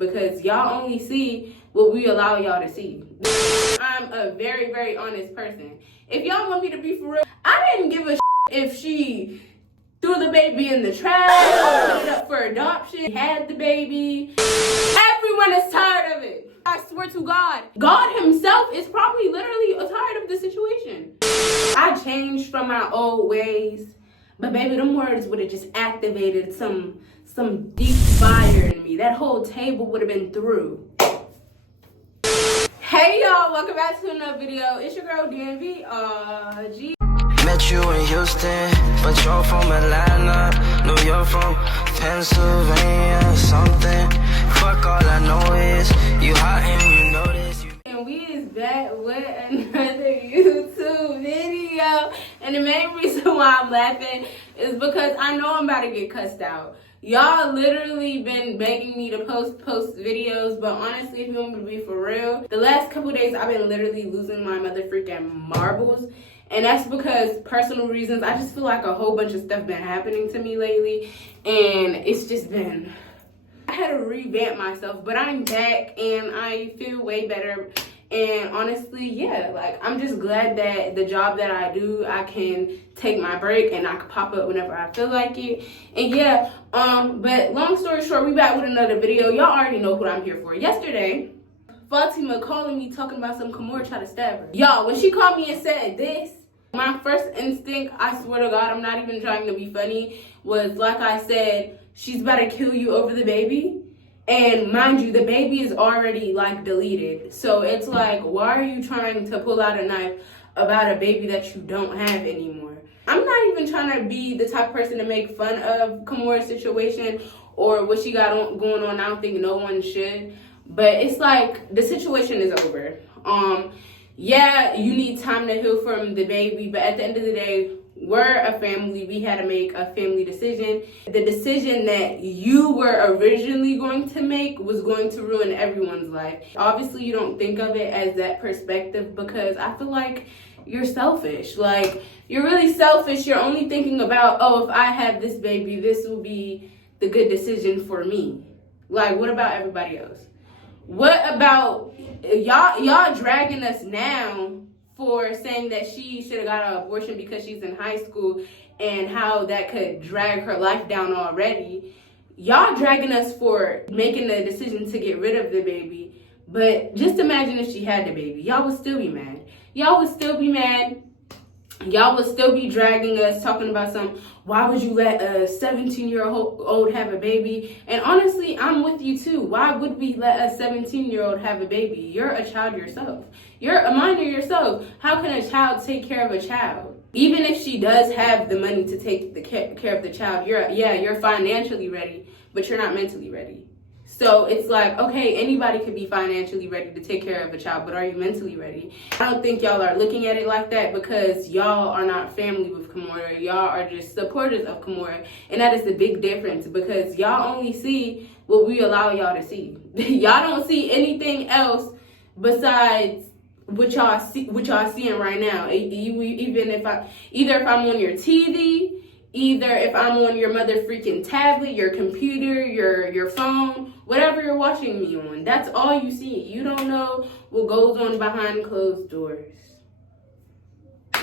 because y'all only see what we allow y'all to see. I'm a very, very honest person. If y'all want me to be for real, I didn't give a if she threw the baby in the trash, put it up for adoption, had the baby. Everyone is tired of it. I swear to God. God himself is probably literally tired of the situation. I changed from my old ways, but baby, them words would have just activated some deep fire in me. That whole table would have been through. Hey y'all, welcome back to another video. It's your girl DMV. Met you in Houston, but you're from Atlanta. No, you're from Pennsylvania or something. Fuck, all I know is you hot and you know this. And we is back with another YouTube video. And the main reason why I'm laughing is because I know I'm about to get cussed out. Y'all literally been begging me to post videos, but honestly, if you want me to be for real, the last couple days I've been literally losing my mother freaking marbles. And that's because personal reasons. I just feel like a whole bunch of stuff been happening to me lately, and it's just been, I had to revamp myself, but I'm back and I feel way better. And honestly, yeah, like I'm just glad that the job that I do, I can take my break and I can pop up whenever I feel like it. And yeah, but long story short, we back with another video. Y'all already know what I'm here for. Yesterday, Fatima calling me talking about some Kimora tried to stab her. Y'all, when she called me and said this, my first instinct, I swear to God, I'm not even trying to be funny, was like I said, she's about to kill you over the baby. And mind you, the baby is already like deleted. So it's like, why are you trying to pull out a knife about a baby that you don't have anymore? I'm not even trying to be the type of person to make fun of Kimora's situation or what she got going on. I don't think no one should. But it's like, the situation is over. Yeah, you need time to heal from the baby, but at the end of the day, we're a family. We had to make a family decision. The decision that you were originally going to make was going to ruin everyone's life. Obviously, you don't think of it as that perspective because I feel like you're selfish. Like, you're really selfish. You're only thinking about, oh, if I have this baby, this will be the good decision for me. Like, what about everybody else? What about y'all dragging us now for saying that she should have got an abortion because she's in high school and how that could drag her life down already? Y'all dragging us for making the decision to get rid of the baby. But just imagine if she had the baby. Y'all would still be mad. Y'all would still be mad. Y'all would still be dragging us, talking about why would you let a 17-year-old have a baby? And honestly, I'm with you too. Why would we let a 17-year-old have a baby? You're a child yourself. You're a minor yourself. How can a child take care of a child? Even if she does have the money to take the care of the child, you're financially ready, but you're not mentally ready. So it's like, okay, anybody could be financially ready to take care of a child, but are you mentally ready? I don't think y'all are looking at it like that because y'all are not family with Kimora. Y'all are just supporters of Kimora. And that is the big difference because y'all only see what we allow y'all to see. Y'all don't see anything else besides what y'all seeing right now. Even if I'm on your TV, either if I'm on your mother freaking tablet, your computer, your phone, whatever you're watching me on, that's all you see. You don't know what goes on behind closed doors.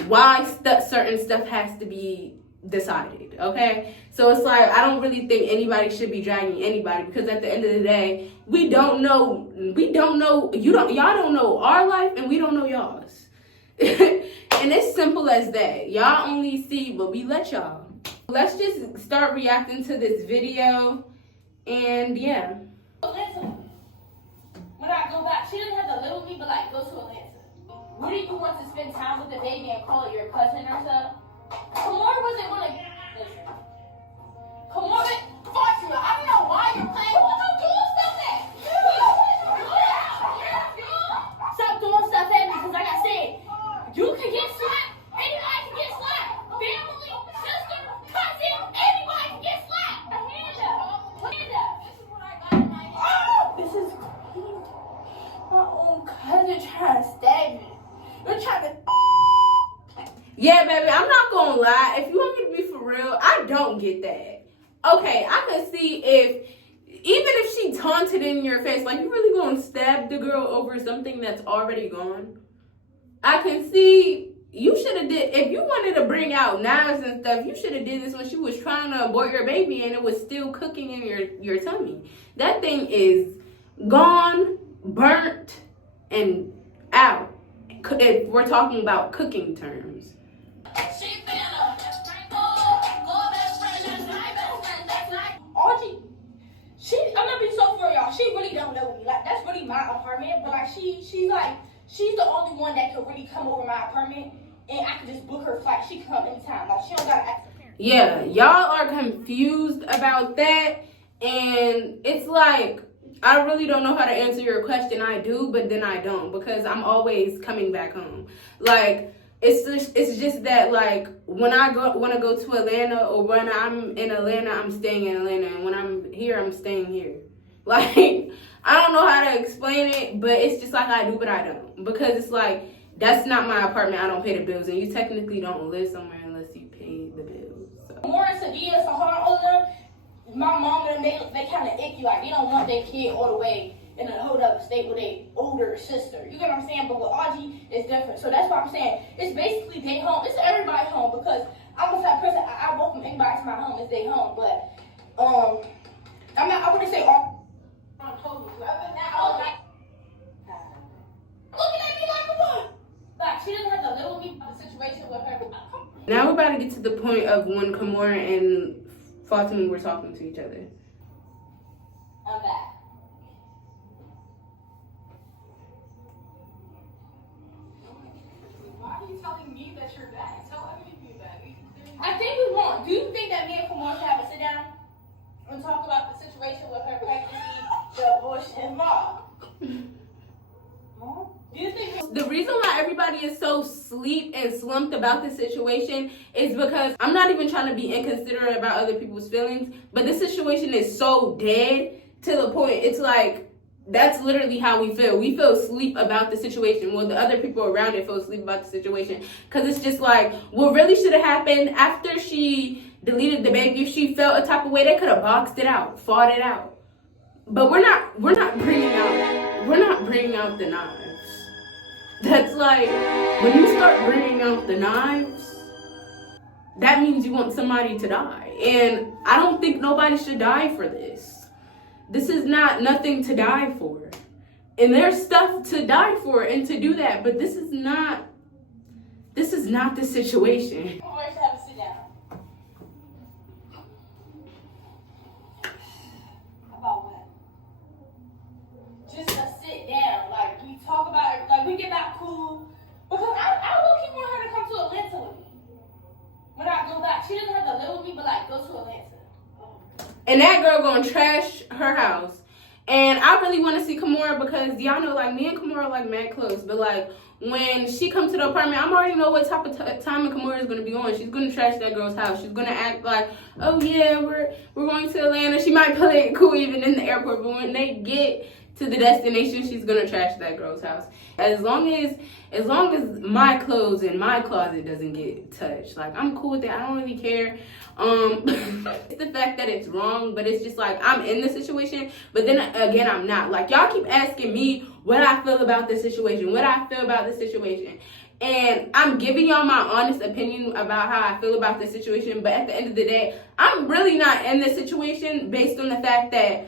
Why certain stuff has to be decided, okay? So it's like, I don't really think anybody should be dragging anybody because at the end of the day, y'all don't know our life and we don't know y'all's. And it's simple as that. Y'all only see what we let y'all. Let's just start reacting to this video, and yeah. Atlanta. When I go back, she doesn't have to live with me, but like go to Atlanta. Wouldn't you want to spend time with the baby and call it your cousin or something? Kimora wasn't gonna listen. Kimora, Fatima, I don't know why you're playing. What you doing stuff at? Stop doing stuff at me, because like I said, you can get slapped. Anybody can get slapped. Family, sister, cousin, anybody can get slapped. Hand up. Hand up. This is what I got in my hand. This is my own cousin trying to stab me. You're trying to. Yeah, baby, I'm not gonna lie. If you want me to be for real, I don't get that. Okay, I can see even if she taunted in your face. Like, you really gonna stab the girl over something that's already gone? I can see you should have did, if you wanted to bring out knives and stuff, you should have did this when she was trying to abort your baby and it was still cooking in your tummy. That thing is gone, burnt, and out. If we're talking about cooking terms. I'm gonna be so for y'all. She really don't know me. Like, that's really my apartment, but like she's the only one that could really come over my apartment, and I could just book her flight. She can come anytime. Like, she don't gotta ask her parents. Yeah, y'all are confused about that, and it's like, I really don't know how to answer your question. I do, but then I don't, because I'm always coming back home. Like, it's just that, like, when I want to go to Atlanta, or when I'm in Atlanta, I'm staying in Atlanta, and when I'm here, I'm staying here. Like, I don't know how to explain it, but it's just like I do, but I don't, because it's like, that's not my apartment. I don't pay the bills, and you technically don't live somewhere unless you pay the bills. So. More and Sadia, Sahar, all of them, my mom and them, they kind of icky. Like, they don't want their kid all the way in a hold up state with a older sister. You get what I'm saying? But with Audrey, it's different. So that's why I'm saying it's basically their home. It's everybody's home, because I'm the type of person, I welcome anybody to my home. It's their home. But I'm not. I wouldn't say all. Other than that, I was like, looking at me like what? Like, she doesn't have to live with me. The situation with her. Now we're about to get to the point of when Kimora and Fatima were talking to each other. I'm back. Why are you telling me that you're back? Tell everything you're back. I think we won't. Do you think that me and Kimora should have a sit down and talk about the situation with her pregnancy, the abortion, and mom? Do you think The reason why everybody is so sleep and slumped about this situation is because I'm not even trying to be inconsiderate about other people's feelings, but this situation is so dead to the point it's like, that's literally how we feel. We feel sleep about the situation. Well, the other people around it feel sleep about the situation. Because it's just like, what really should have happened after she deleted the baby, if she felt a type of way, they could have boxed it out, fought it out. But we're not bringing out the knives. That's like, when you start bringing out the knives, that means you want somebody to die. And I don't think nobody should die for this. This is not nothing to die for. And there's stuff to die for and to do that, but this is not the situation. Kimora should have a sit down? About what? Just a sit down. Like, we talk about it, like, we get back cool. Because I will keep wanting her to come to Atlanta with me. When I go back, she doesn't have to live with me, but like, go to Atlanta. And that girl gonna trash her house. And I really want to see Kimora, because y'all know, like, me and Kimora are like mad close. But like, when she comes to the apartment, I'm already know what type of time Kimora is gonna be on. She's gonna trash that girl's house. She's gonna act like, oh yeah, we're going to Atlanta. She might play it cool even in the airport, but when they get to the destination, she's gonna trash that girl's house. As long as my clothes in my closet doesn't get touched, like, I'm cool with it. I don't really care. It's the fact that it's wrong, but it's just like, I'm in the situation, but then again, I'm not. Like, y'all keep asking me what I feel about this situation, and I'm giving y'all my honest opinion about how I feel about this situation, but at the end of the day, I'm really not in this situation based on the fact that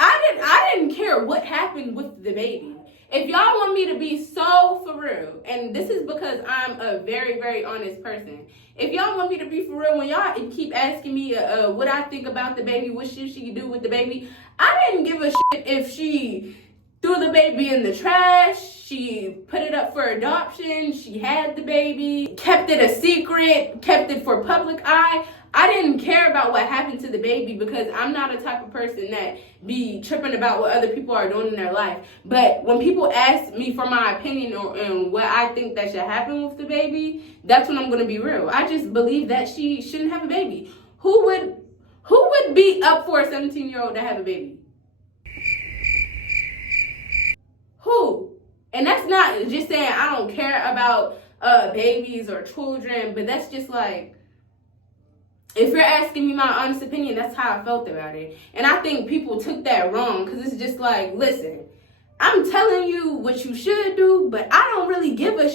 I didn't care what happened with the baby. If y'all want me to be so for real, and this is because I'm a very, very honest person. If y'all want me to be for real, when y'all keep asking me what I think about the baby, what should she do with the baby, I didn't give a shit if she threw the baby in the trash, she put it up for adoption, she had the baby, kept it a secret, kept it for public eye. I didn't care about what happened to the baby, because I'm not a type of person that be tripping about what other people are doing in their life. But when people ask me for my opinion and what I think that should happen with the baby, that's when I'm going to be real. I just believe that she shouldn't have a baby. Who would be up for a 17-year-old to have a baby? Who? And that's not just saying I don't care about babies or children, but that's just like, If you're asking me my honest opinion, that's how I felt about it. And I think people took that wrong because it's just like, listen, I'm telling you what you should do, but I don't really give a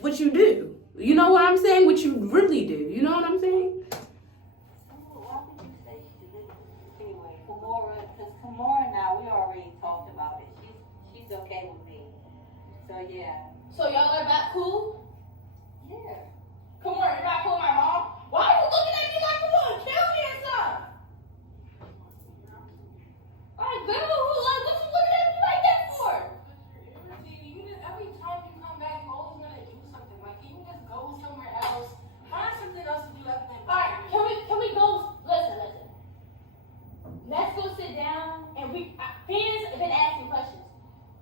what you do. You know what I'm saying? What you really do. You know what I'm saying? Why would you say she did anyway? Kimora, because Kimora now, we already talked about it. She's okay with me. So yeah. So y'all are back cool? Yeah. Come on, you're not cool with my mom? Why are you looking at me like you want to kill me or something? Like, girl, what you looking at me like that for? Every time you come back, you always want to do something. Like, you just go somewhere else, find something else to do other than Alright, can we go? Listen. Let's go sit down and fans have been asking questions.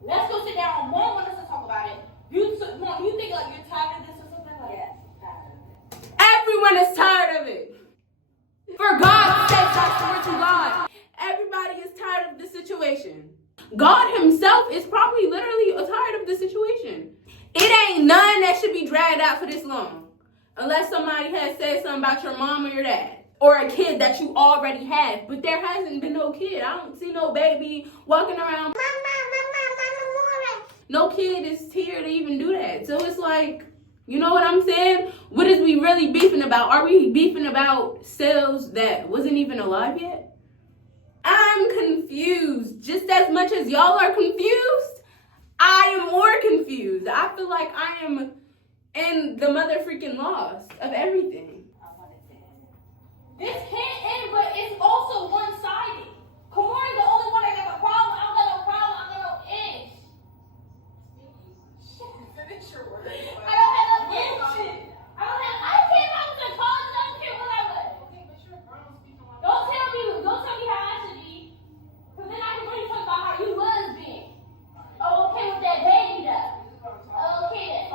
Let's go sit down. Mom wants us to talk about it. Mom, you think like you're tired of this or something like that? Yes, I'm tired of it. Everyone is tired of it. For God's sake, I swear to God, everybody is tired of the situation. God himself is probably literally tired of the situation. It ain't none that should be dragged out for this long. Unless somebody has said something about your mom or your dad. Or a kid that you already have. But there hasn't been no kid. I don't see no baby walking around. No kid is here to even do that. So it's like, you know what I'm saying? What is we really beefing about? Are we beefing about cells that wasn't even alive yet? I'm confused. Just as much as y'all are confused, I am more confused. I feel like I am in the mother freaking loss of everything. I wanted to end it. This can't end, but it's also one-sided. Kimora is the only one that got a problem. I don't got no problem. I got no inch. finish your words. I don't have no inch. I don't care if I was in college. I don't care what I was. Okay, but you're a girl speaking like Don't tell me how I should be. Because then I can really talk about how you was being. Oh, okay with that baby though. Okay then.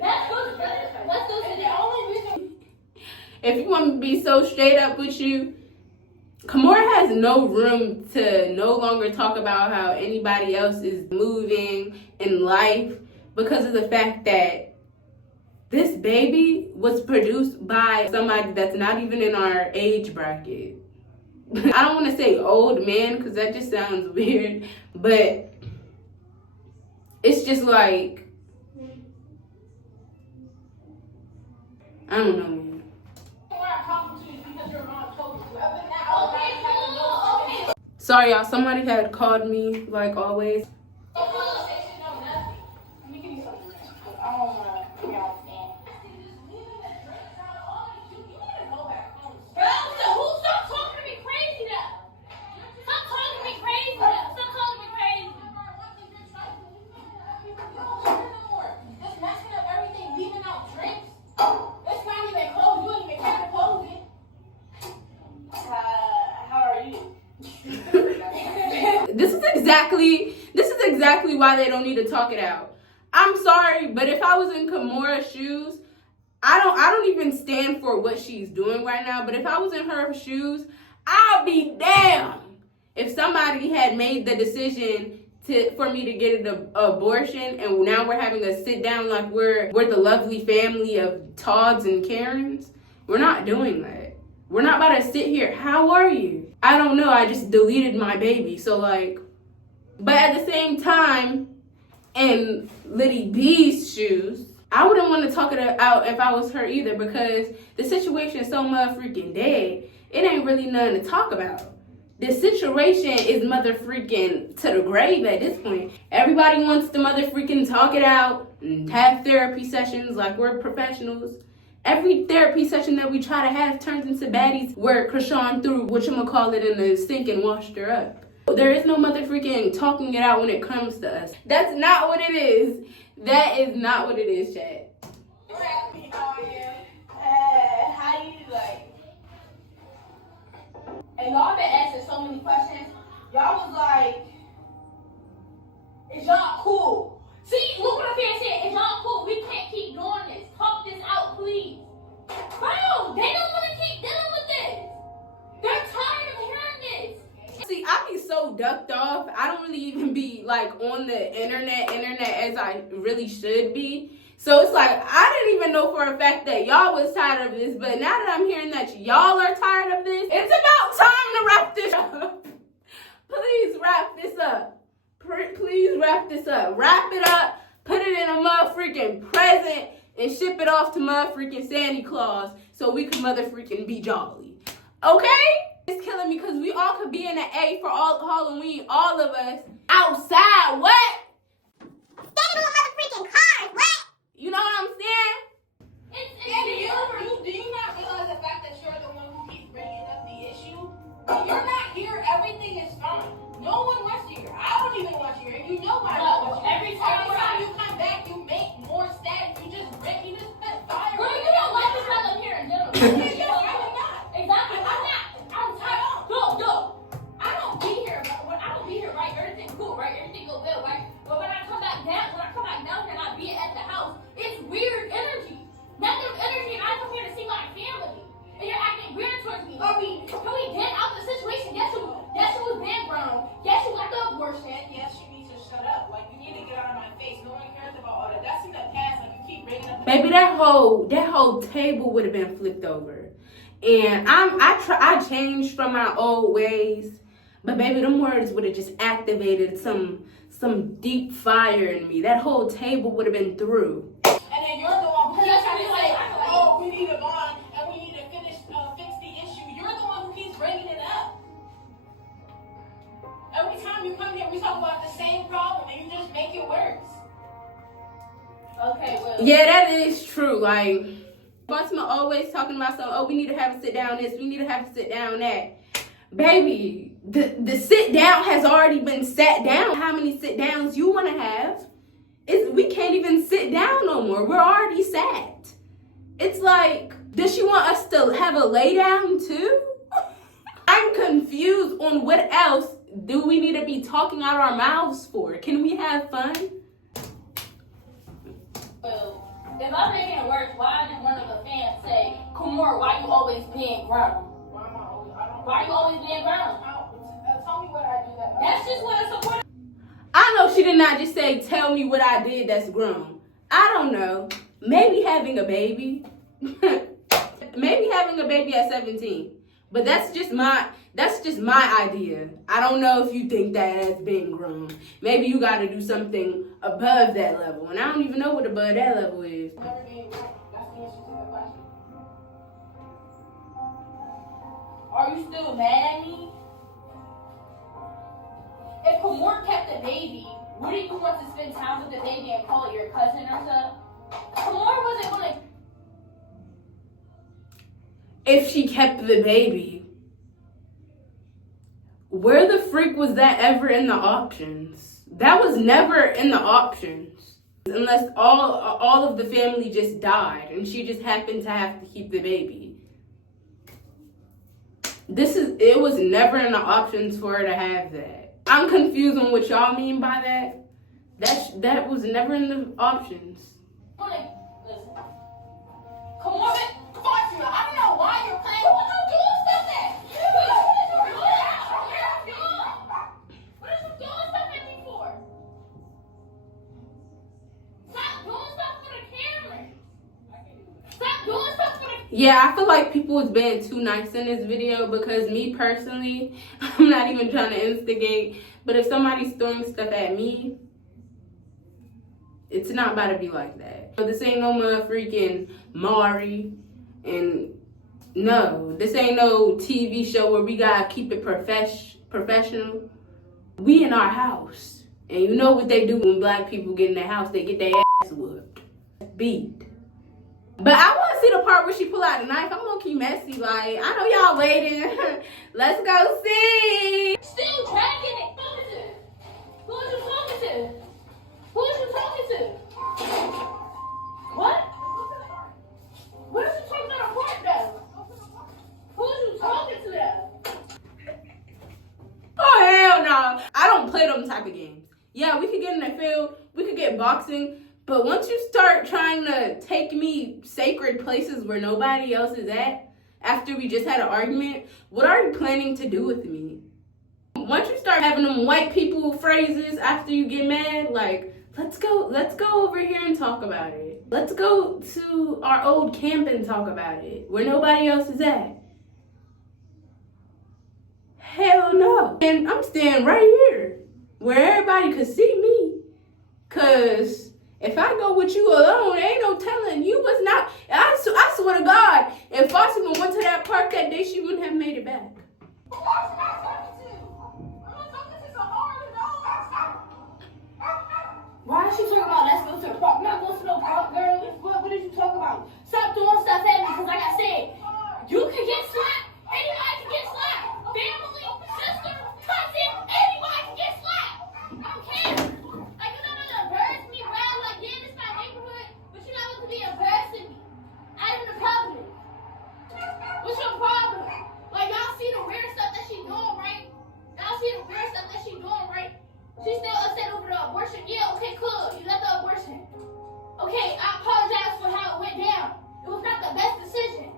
Let's go sit down. If you want me to be so straight up with you, Kimora has no room to no longer talk about how anybody else is moving in life because of the fact that this baby was produced by somebody that's not even in our age bracket. I don't want to say old man because that just sounds weird, but it's just like, I don't know. Sorry, y'all. Somebody had called me, like always. Let me give you something. I don't want to be on stand. Girl, so who stop talking to me crazy though? Stop talking to me crazy though. Stop calling me crazy. Just messing up everything, leaving out drinks. It's not even clothes. You don't even care to clothes it. How are you? This is exactly why they don't need to talk it out. I'm sorry, but if I was in Kimora's shoes, I don't even stand for what she's doing right now, but if I was in her shoes, I'll be damned if somebody had made the decision for me to get an abortion and now we're having a sit down like we're the lovely family of Todds and Karens. We're not doing that. We're not about to sit here. How are you? I don't know. I just deleted my baby. So like, but at the same time, in Littyb's shoes, I wouldn't want to talk it out if I was her either because the situation is so motherfreaking dead. It ain't really nothing to talk about. The situation is motherfreaking to the grave at this point. Everybody wants to motherfreaking talk it out and have therapy sessions like we're professionals. Every therapy session that we try to have turns into baddies where Krishan threw whatchamacallit in the sink and washed her up. There is no motherfreaking talking it out when it comes to us. That's not what it is. That is not what it is, Chad. How you like? And y'all been asking so many questions. Y'all was like, is y'all cool? See, look what I'm saying. Is y'all cool? We can't keep doing this. Talk this out, please. Bro, they don't want to keep dealing with this. They're tired of hearing this. See, I be so ducked off. I don't really even be like on the internet as I really should be. So it's like, I didn't even know for a fact that y'all was tired of this, but now that I'm hearing that y'all are tired of this, it's about time to wrap this up. Please wrap this up. Please wrap this up. Wrap it up, put it in a motherfreaking present, and ship it off to motherfreaking Santa Claus so we can motherfreaking be jolly. Okay? It's killing me because we all could be in an A for all Halloween, all of us. Outside, what? Standing on motherfreaking cars, what? You know what I'm saying? Do you not realize the fact that you're the one who keeps bringing up the issue? When you're not here, everything is fine. No one wants you here. I don't even want you here. You know why I don't want you here. Every time you come back, you make more static. You just put fire. Girl, you don't like this because I'm here in general. Exactly. I'm tired. No. I don't be here. When I don't be here, right? Everything cool, right? Everything go well, right? But when I come back down here and I be at the house, it's weird energy. Negative energy, and I come here to see my family. And you're acting weird towards me. Can we get out the situation? Yes, you was been grown. Yes, you got the abortion. Yes, you need to shut up. Like, you need to get out of my face. No one cares about all that. That's in the past. Like, you keep bringing up. Baby, that whole table would have been flipped over. And I changed from my old ways, but baby, them words would have just activated some deep fire in me. That whole table would have been through. And then you're the one who's trying to say, oh, we need a bond and we need to fix the issue. You're the one who keeps bringing it up. Every time you come here, we talk about the same problem and you just make it worse. Okay, well. Yeah, that is true. Like, Fatima always talking about something, oh, we need to have a sit down this, we need to have a sit down that. Baby, the sit down has already been sat down. How many sit downs you want to have? We can't even sit down no more. We're already sat. It's like, does she want us to have a lay down too? I'm confused on what else do we need to be talking out our mouths for? Can we have fun? Well, if I'm making it worse, why did one of the fans say, Kimora, why you always being grown? Why you always being grown? Tell me what I do that. That's just what I support. I know she did not just say, tell me what I did that's grown. I don't know. Maybe having a baby. Maybe having a baby at 17. But that's just my idea. I don't know if you think that as being grown. Maybe you got to do something above that level. And I don't even know what above that level is. Never being grown. That's the answer to the question. Are you still mad at me? If Kimora kept the baby, wouldn't you want to spend time with the baby and call it your cousin or something? Kimora wasn't gonna. If she kept the baby, where the freak was that ever in the options? That was never in the options. Unless all of the family just died and she just happened to have to keep the baby. It was never in the options for her to have that. I'm confused on what y'all mean by that. That was never in the options. Listen. Kimora, Fatima, I don't know why you're playing. what are you doing stuff at? What are you doing stuff at me for? Stop doing stuff for the camera. Stop doing stuff for the. Yeah, I feel like people was being too nice in this video because me personally, I'm not even trying to instigate, but if somebody's throwing stuff at me, it's not about to be like that. But this ain't no motherfreaking Maury, and no, this ain't no TV show where we gotta keep it professional. We in our house, and you know what they do when black people get in their house, they get their ass whooped, beat. But I want to see the part where she pull out the knife. I'm low-key messy. Like, I know y'all waiting. Let's go see. Still dragging it. Who is you talking to? Who is you talking to? What? What is you talking about a court though? Who is you talking to though? Oh, hell no. I don't play them type of games. Yeah, we could get in the field. We could get boxing. But once you start trying to take me sacred places where nobody else is at, after we just had an argument, what are you planning to do with me? Once you start having them white people phrases after you get mad, like, let's go over here and talk about it. Let's go to our old camp and talk about it, where nobody else is at. Hell no. And I'm standing right here, where everybody could see me. Cause if I go with you alone, ain't no telling you was not. I swear to God, if Fatima went to that park that day, she wouldn't have made it back. Why is she talking about let's go to the park? I'm not going to no park, girl. What did you talk about? Stop doing stuff at me, because like I said, you can get slapped. Anybody can get slapped. Family, sister, cousin, anybody can get slapped. I don't care. Like, you're not going to embarrass me around like, yeah, this is my neighborhood, but you're not going to be embarrassing me out in the public. What's your problem? Like, y'all see the weird stuff that she doing, right? Y'all see the weird stuff that she doing, right? She's still upset over the abortion. Yeah, okay, cool. You got the abortion. Okay, I apologize for how it went down. It was not the best decision.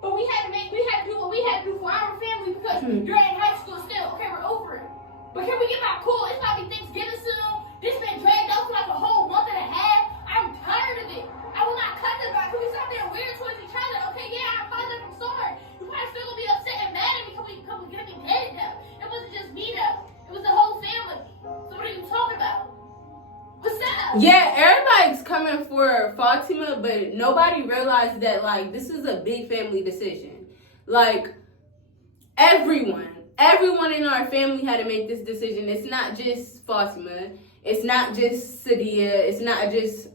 But we had to do what we had to do for our family because you're in high school still. Okay, we're over it. But can we get back cool? It's about to be Thanksgiving soon. This been dragged out for like a whole month and a half. I'm tired of it. I will not cut this back. Can we stop being weird towards each other? Okay, yeah, I apologize. I'm sorry. You probably still gonna be upset and mad at me because we get me dead though. It wasn't just me though. It was the whole family. So what are you talking about? What's up? Yeah, everybody's coming for Fatima, but nobody realized that, like, this is a big family decision. Like, everyone in our family had to make this decision. It's not just Fatima. It's not just Sadia. It's not just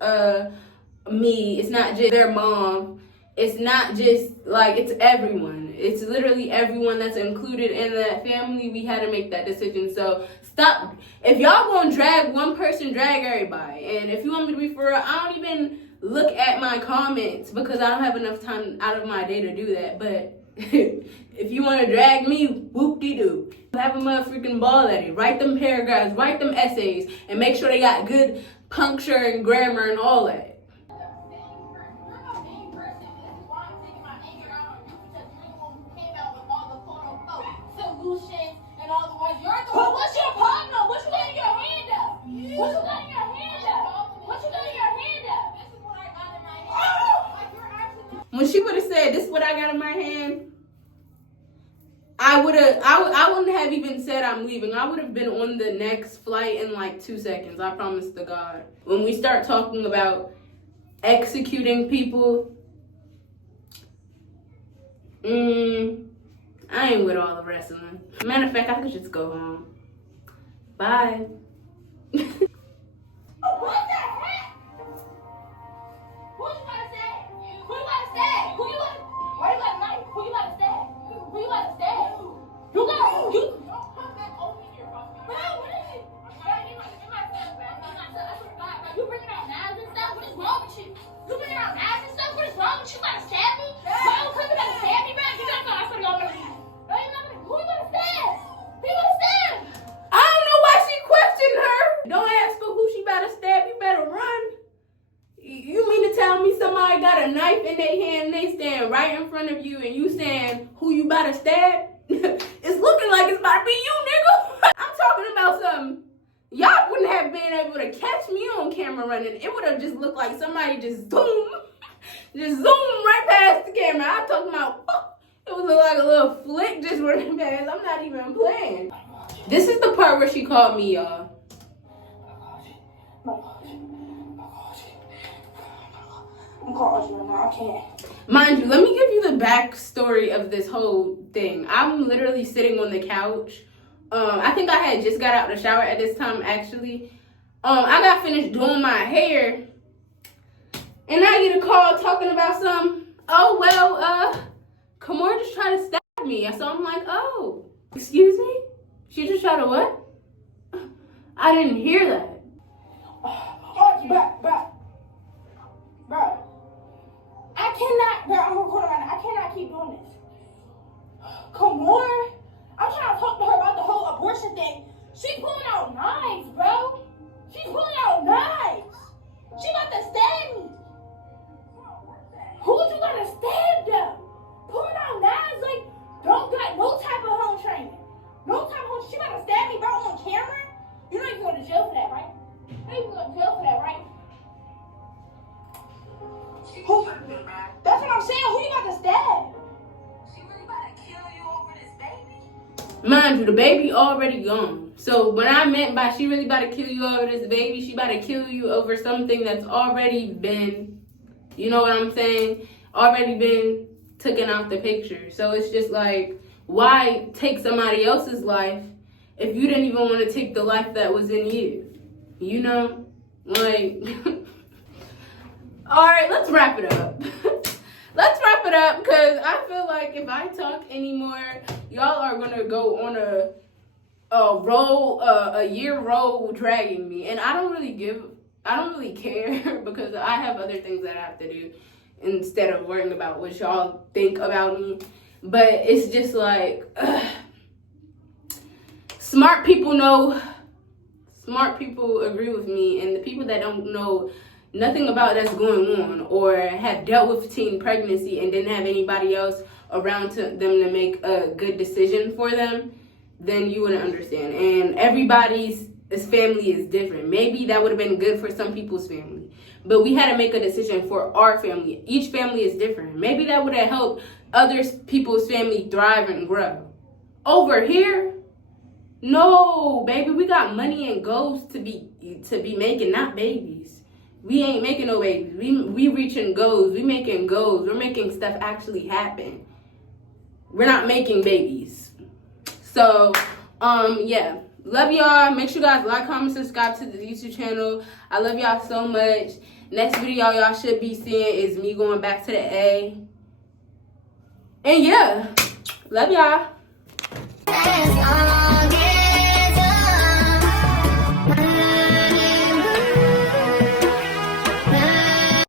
me. It's not just their mom. It's not just, like, it's everyone. It's literally everyone that's included in that family. We had to make that decision. So stop. If y'all gonna drag one person, drag everybody. And if you want me to be for real, I don't even look at my comments because I don't have enough time out of my day to do that. But if you want to drag me, whoop-de-doo. Have a motherfucking ball at it. Write them paragraphs, write them essays, and make sure they got good puncture and grammar and all that. But what's your problem? What you got in your hand up? What you got in your hand up? What you got in your hand up? This is what I got in my hand. Like you're actually. When she would have said, "This is what I got in my hand," I wouldn't have even said I'm leaving. I would have been on the next flight in like 2 seconds. I promise to God. When we start talking about executing people, I ain't with all the rest of them. Matter of fact, I could just go home. Bye. What the heck? Who you about to say? Who you about to say? Who you about to? Why you got a knife? Who you about to say? Who you about to say? You got you. Don't come back over here, bro. What is it? You my son, bro. I swear to God, bro. You bringing out knives and stuff? What is wrong with you? You bringing out knives and stuff? What is wrong with you? About to stab me? Bro, come about to stab me, bro. You got to. I swear to God, bro. Who you about to stab? Who you about to stab? I don't know why she questioned her. Don't ask her who she about to stab. You better run. You mean to tell me somebody got a knife in their hand and they stand right in front of you and you saying who you about to stab? It's looking like it's about to be you, nigga. I'm talking about something. Y'all wouldn't have been able to catch me on camera running. It would have just looked like somebody just zoom right past the camera. I'm talking about, it would look like a little flick just running past. I'm not even playing. This is the part where she called me, y'all. I'm calling you right now. I can't. Mind you, let me give you the backstory of this whole thing. I'm literally sitting on the couch. I think I had just got out of the shower at this time, actually. I got finished doing my hair. And I get a call talking about some, Kimora just tried to stab me. So I'm like, oh, excuse me? She just tried to what? I didn't hear that. Bro. I cannot, bro, I'm recording right now. I cannot keep doing this. Kimora, I'm trying to talk to her about the whole abortion thing. She pulling out knives, bro. She's pulling out knives. She about to stab me. Who you gonna stab though? Pulling out knives, like, don't got no type of home training. No type of home, she about to stab me, bro, on camera? You know you can go to jail for that, right? You know you can go to jail for that, right? Mind you, the baby already gone. So when I meant by she really about to kill you over this baby, she about to kill you over something that's already been, you know what I'm saying? Already been taken out the picture. So it's just like, why take somebody else's life if you didn't even want to take the life that was in you? You know? Like, all right, let's wrap it up. Let's wrap it up, because I feel like if I talk anymore, y'all are going to go on a year roll dragging me. And I don't really care because I have other things that I have to do instead of worrying about what y'all think about me. But it's just like, smart people agree with me, and the people that don't know nothing about that's going on or have dealt with teen pregnancy and didn't have anybody else around them to make a good decision for them, then you wouldn't understand. And everybody's family is different. Maybe that would have been good for some people's family, but we had to make a decision for our family. Each family is different. Maybe that would have helped other people's family thrive and grow. Over here, no, baby, we got money and goals to be making, not babies. We ain't making no babies. We reaching goals. We making goals. We're making stuff actually happen. We're not making babies. So, yeah. Love y'all. Make sure you guys like, comment, subscribe to the YouTube channel. I love y'all so much. Next video y'all should be seeing is me going back to the A. And yeah, love y'all.